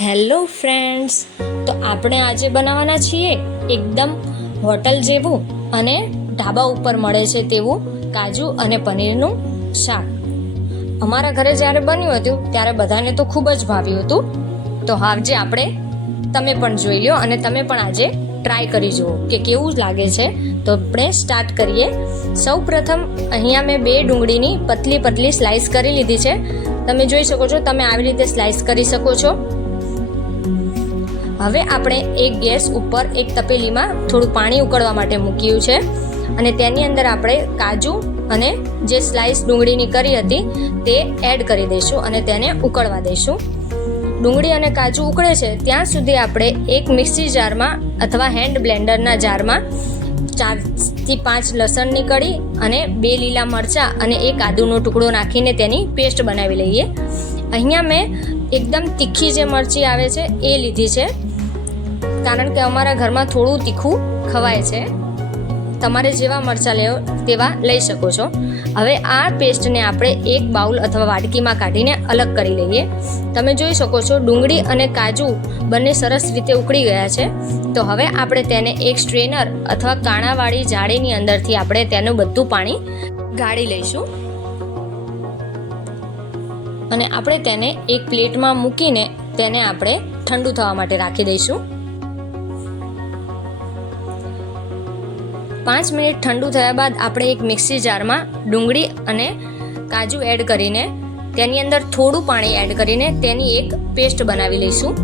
Hello friends, તો આપણે આજે બનાવવાના છીએ એકદમ હોટલ જેવું અને ઢાબા ઉપર મળે છે તેવું કાજુ અને પનીરનું શાક. અમારા ઘરે જ્યારે બન્યું હતું ત્યારે બધાને તો ખૂબ જ ભાવ્યું હતું. તો આજે તમે પણ જોઈ લો અને તમે પણ આજે ટ્રાય કરી જુઓ કે કેવું લાગે છે. તો આપણે સ્ટાર્ટ કરીએ. સૌ પ્રથમ અહીંયા મેં 2 ડુંગળીની પતલી પતલી સ્લાઇસ કરી લીધી છે. તમે જોઈ શકો છો, તમે આવી રીતે સ્લાઇસ કરી શકો છો. હવે આપણે એક ગેસ ઉપર એક તપેલીમાં થોડું પાણી ઉકળવા માટે મૂક્યું છે અને તેની અંદર આપણે કાજુ અને જે સ્લાઇસ ડુંગળીની કરી હતી તે એડ કરી દઈશું અને તેને ઉકળવા દઈશું. ડુંગળી અને કાજુ ઉકળે છે ત્યાં સુધી આપણે એક મિક્સી જારમાં અથવા હેન્ડ બ્લેન્ડરના જારમાં 4 થી 5 લસણની કળી અને 2 લીલા મરચાં અને 1 આદુનો ટુકડો નાખીને તેની પેસ્ટ બનાવી લઈએ. અહીંયા મેં એકદમ તીખી જે મરચી આવે છે એ લીધી છે, કારણ કે અમારા ઘરમાં થોડું તીખું ખવાય છે. તમારે જેવા મરચાં લેવો તેવા લઈ શકો છો. હવે આ પેસ્ટને આપણે એક બાઉલ અથવા વાટકીમાં કાઢીને અલગ કરી લઈએ. તમે જોઈ શકો છો ડુંગળી અને કાજુ બંને સરસ રીતે ઉકળી ગયા છે. તો હવે આપણે તેને એક સ્ટ્રેનર અથવા કાણાવાળી જાળીની અંદરથી આપણે તેનું બધું પાણી ગાળી લઈશું અને આપણે તેને એક પ્લેટમાં મૂકીને તેને આપણે ઠંડુ થવા માટે રાખી દઈશું. 5 મિનિટ ઠંડુ થયા બાદ આપણે એક મિક્સી જારમાં ડુંગળી અને કાજુ એડ કરીને તેની અંદર થોડું પાણી એડ કરીને તેની એક પેસ્ટ બનાવી લઈશું.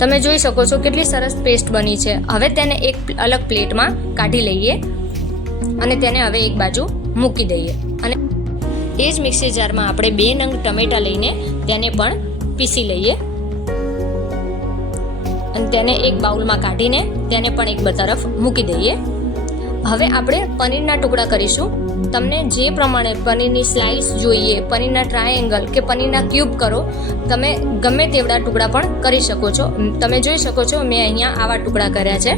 તમે જોઈ શકો છો કેટલી સરસ પેસ્ટ બની છે. હવે તેને એક અલગ પ્લેટમાં કાઢી લઈએ અને તેને હવે એક બાજુ મૂકી દઈએ અને એ જ મિક્સી જારમાં આપણે 2 નંગ ટમેટાં લઈને તેને પણ પીસી લઈએ અને તેને એક બાઉલમાં કાઢીને તેને પણ એક તરફ મૂકી દઈએ. હવે આપણે પનીરના ટુકડા કરીશું. તમને જે પ્રમાણે પનીરની સ્લાઇસ જોઈએ, પનીરના ટ્રાયેંગલ કે પનીરના ક્યુબ કરો, તમે ગમે તેવડા ટુકડા પણ કરી શકો છો. તમે જોઈ શકો છો મેં અહીંયા આવા ટુકડા કર્યા છે.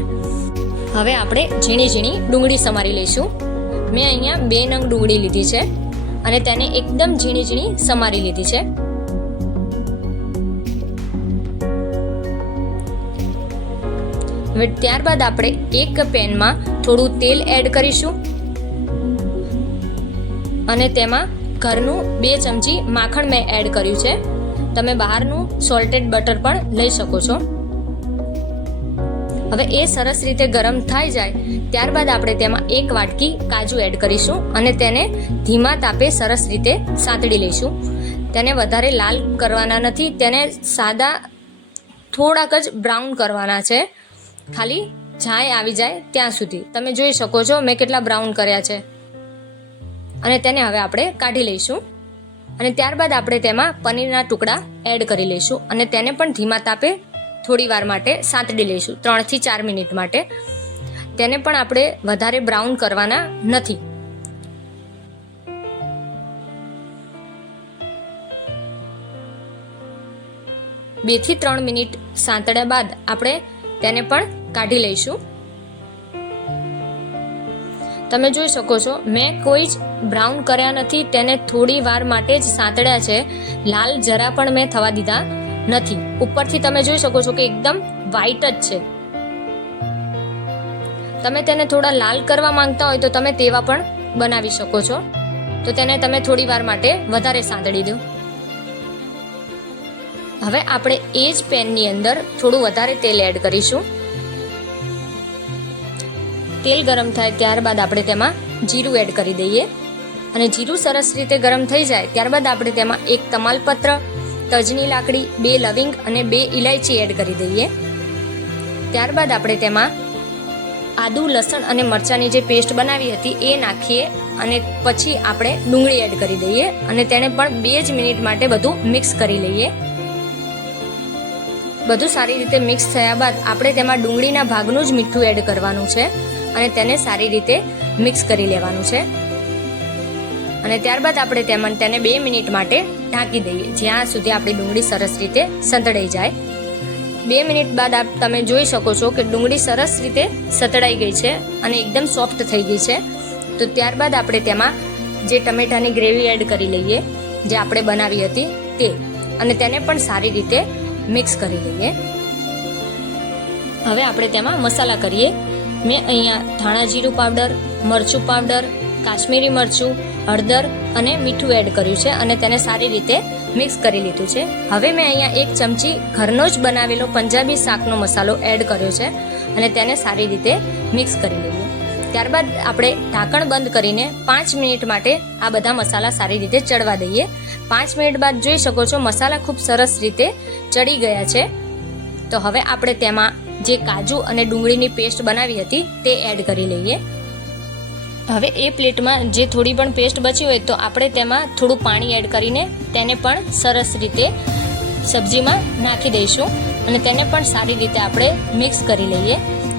હવે આપણે ઝીણી ઝીણી ડુંગળી સમારી લઈશું. મેં અહીંયા 2 નંગ ડુંગળી લીધી છે અને તેને એકદમ ઝીણી ઝીણી સમારી લીધી છે. હવે ત્યારબાદ આપણે એક પેનમાં થોડું તેલ એડ કરીશું અને તેમાં ઘરનું 2 ચમચી માખણ મેં એડ કર્યું છે. તમે બહારનું સોલ્ટેડ બટર પણ લઈ શકો છો. હવે એ સરસ રીતે ગરમ થઈ જાય ત્યારબાદ આપણે તેમાં 1 વાટકી કાજુ એડ કરીશું અને તેને ધીમા તાપે સરસ રીતે સાંતળી લઈશું. તેને વધારે લાલ કરવાના નથી, તેને સાદા થોડાક જ બ્રાઉન કરવાના છે, ખાલી છાય આવી જાય ત્યાં સુધી. તમે જોઈ શકો છો મેં કેટલા બ્રાઉન કર્યા છે અને તેને હવે આપણે કાઢી લઈશું અને ત્યારબાદ આપણે તેમાં પનીરના ટુકડા એડ કરી લઈશું અને તેને પણ ધીમા તાપે થોડી વાર માટે સાંતળી લઈશું, 3 થી 4 મિનિટ માટે. તેને પણ આપણે વધારે બ્રાઉન કરવાના નથી. બે થી 3 મિનિટ સાંતળ્યા બાદ આપણે તેને પણ કાઢી લઈશું. તમે જોઈ શકો છો મેં કોઈ જ બ્રાઉન કર્યા નથી, તેને થોડી વાર માટે જ સાંતળ્યા છે. લાલ જરા પણ મેં થવા દીધા નથી. ઉપરથી તમે જોઈ શકો છો કે એકદમ વ્હાઈટ જ છે. તમે તેને થોડા લાલ કરવા માંગતા હોય તો તમે તેવા પણ બનાવી શકો છો. તો તેને તમે થોડી વાર માટે વધારે સાંતળી દો. હવે આપણે એ જ પેનની અંદર થોડું વધારે તેલ એડ કરીશું. તેલ ગરમ થાય ત્યારબાદ આપણે તેમાં જીરું એડ કરી દઈએ અને જીરું સરસ રીતે ગરમ થઈ જાય ત્યારબાદ આપણે તેમાં 1 તમાલપત્ર, તજની લાકડી, 2 લવિંગ અને 2 ઇલાયચી એડ કરી દઈએ. ત્યારબાદ આપણે તેમાં આદુ, લસણ અને મરચાંની જે પેસ્ટ બનાવી હતી એ નાખીએ અને પછી આપણે ડુંગળી એડ કરી દઈએ અને તેને પણ 2 જ મિનિટ માટે બધું મિક્સ કરી લઈએ. બધું સારી રીતે મિક્સ થયા બાદ આપણે તેમાં ડુંગળીના ભાગનું જ મીઠું એડ કરવાનું છે અને તેને સારી રીતે મિક્સ કરી લેવાનું છે અને ત્યારબાદ આપણે તેને 2 મિનિટ માટે ઢાંકી દઈએ જ્યાં સુધી આપણી ડુંગળી સરસ રીતે સંતળાઈ જાય. 2 મિનિટ બાદ તમે જોઈ શકો છો કે ડુંગળી સરસ રીતે સતળાઈ ગઈ છે અને એકદમ સોફ્ટ થઈ ગઈ છે. તો ત્યારબાદ આપણે તેમાં જે ટમેટાની ગ્રેવી એડ કરી લઈએ જે આપણે બનાવી હતી તે, અને તેને પણ સારી રીતે મિક્સ કરી લઈએ. હવે આપણે તેમાં મસાલા કરીએ. મેં અહીંયા ધાણા જીરું પાવડર, મરચું પાવડર, કાશ્મીરી મરચું, હળદર અને મીઠું એડ કર્યું છે અને તેને સારી રીતે મિક્સ કરી લીધું છે. હવે મેં અહીંયા 1 ચમચી ઘરનો જ બનાવેલો પંજાબી શાકનો મસાલો એડ કર્યો છે અને તેને સારી રીતે મિક્સ કરી લઈએ. ત્યારબાદ આપણે ઢાંકણ બંધ કરીને 5 મિનિટ માટે આ બધા મસાલા સારી રીતે ચડવા દઈએ. 5 મિનિટ બાદ જોઈ શકો છો મસાલા ખૂબ સરસ રીતે ચડી ગયા છે. તો હવે આપણે તેમાં જે કાજુ અને ડુંગળીની પેસ્ટ બનાવી હતી તે એડ કરી લઈએ. હવે એ પ્લેટમાં જે થોડી પણ પેસ્ટ બચી હોય તો આપણે તેમાં થોડું પાણી એડ કરીને તેને પણ સરસ રીતે સબ્જીમાં નાખી દઈશું અને તેને પણ સારી રીતે આપણે મિક્સ કરી લઈએ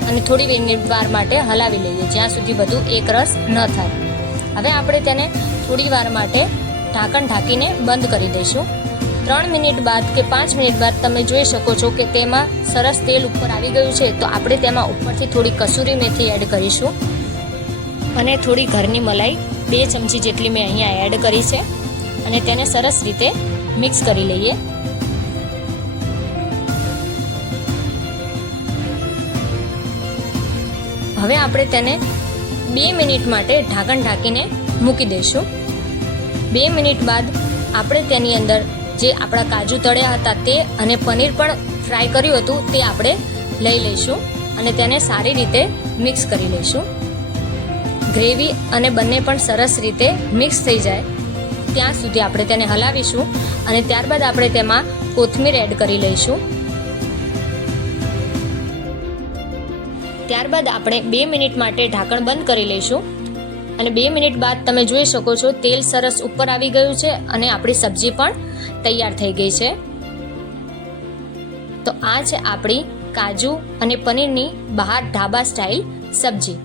અને થોડી મિનિટ વાર માટે હલાવી લઈએ, જ્યાં સુધી બધું એકરસ ન થાય. હવે આપણે તેને થોડી વાર માટે ઢાંકણ ઢાંકીને બંધ કરી દઈશું. 3 મિનિટ બાદ કે 5 મિનિટ બાદ તમે જોઈ શકો છો કે તેમાં સરસ તેલ ઉપર આવી ગયું છે. તો આપણે તેમાં ઉપરથી થોડી કસૂરી મેથી એડ કરીશું અને થોડી ઘરની મલાઈ 2 ચમચી જેટલી મેં અહીંયા એડ કરી છે અને તેને સરસ રીતે મિક્સ કરી લઈએ. હવે આપણે તેને 2 મિનિટ માટે ઢાંકણ ઢાંકીને મૂકી દઈશું. 2 મિનિટ બાદ આપણે તેની અંદર જે આપણા કાજુ તળ્યા હતા તે અને પનીર પણ ફ્રાય કર્યું હતું તે આપણે લઈ લઈશું અને તેને સારી રીતે મિક્સ કરી લઈશું. ગ્રેવી અને બંને પણ સરસ રીતે મિક્સ થઈ જાય ત્યાં સુધી આપણે તેને હલાવીશું અને ત્યારબાદ આપણે તેમાં કોથમીર એડ કરી લઈશું. ત્યારબાદ આપણે 2 મિનિટ માટે ઢાંકણ બંધ કરી લઈશું અને 2 મિનિટ બાદ તમે જોઈ શકો છો તેલ સરસ ઉપર આવી ગયું છે અને આપણી સબ્જી પણ તૈયાર થઈ ગઈ છે. તો આ છે આપણી કાજુ અને પનીરની બહાર ઢાબા સ્ટાઇલ સબ્જી.